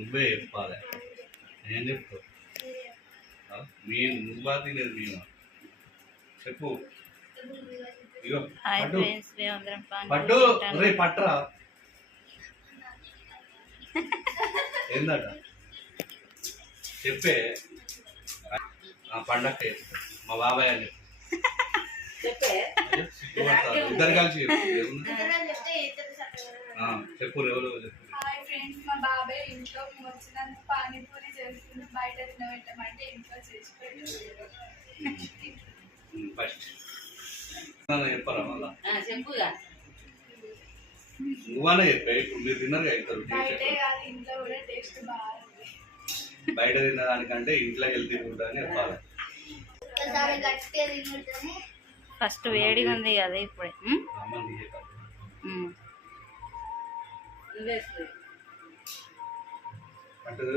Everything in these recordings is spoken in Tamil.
உபே எப்பாத எங்கப்போ மீன் நுபாதி நிர்மீனா செப்போ ஐயோ பட்டு பட்டு ஒரே பட்டரா என்னடா செப்பே நான் பண்டக்கே மா பாபாய் அல்லி செப்பே இதர் கால்சி செப்பு எவ்வளோ செப்பு నువ్వానే చెప్పా ఇప్పుడు మీరు తిన్నారు అవుతారు బయట తిన్నదానికంటే ఇంట్లో హెల్తీ ఫుడ్ అని చెప్పాలి ఫస్ట్ వేడి ఉంది కదా ఇప్పుడే అంటే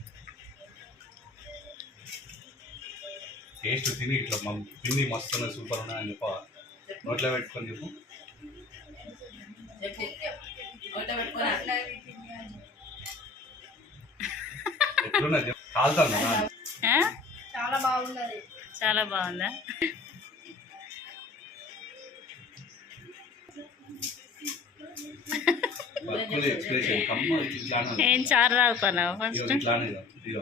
டேஸ்ட்டு தின்னு மம் தின்னி மசத்தான சூப்பரான எங்கப்பா நோட்டில் வெயிட் பண்ணியிருக்கோம் ఏం చారు రావుతానా ఫస్ట్ ఇట్లానే ఇదో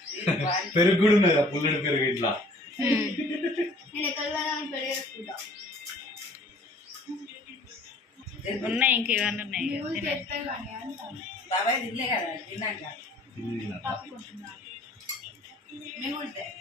పెరుగుడు ఉన్నది ఆ పుల్లడు పెరుగు ఇట్లా ఉన్నాయి ఇంక ఇవన్నీ ఉన్నాయి బాబాయ్ తిన్నే కదా తిన్నాక తప్పుకుంటున్నా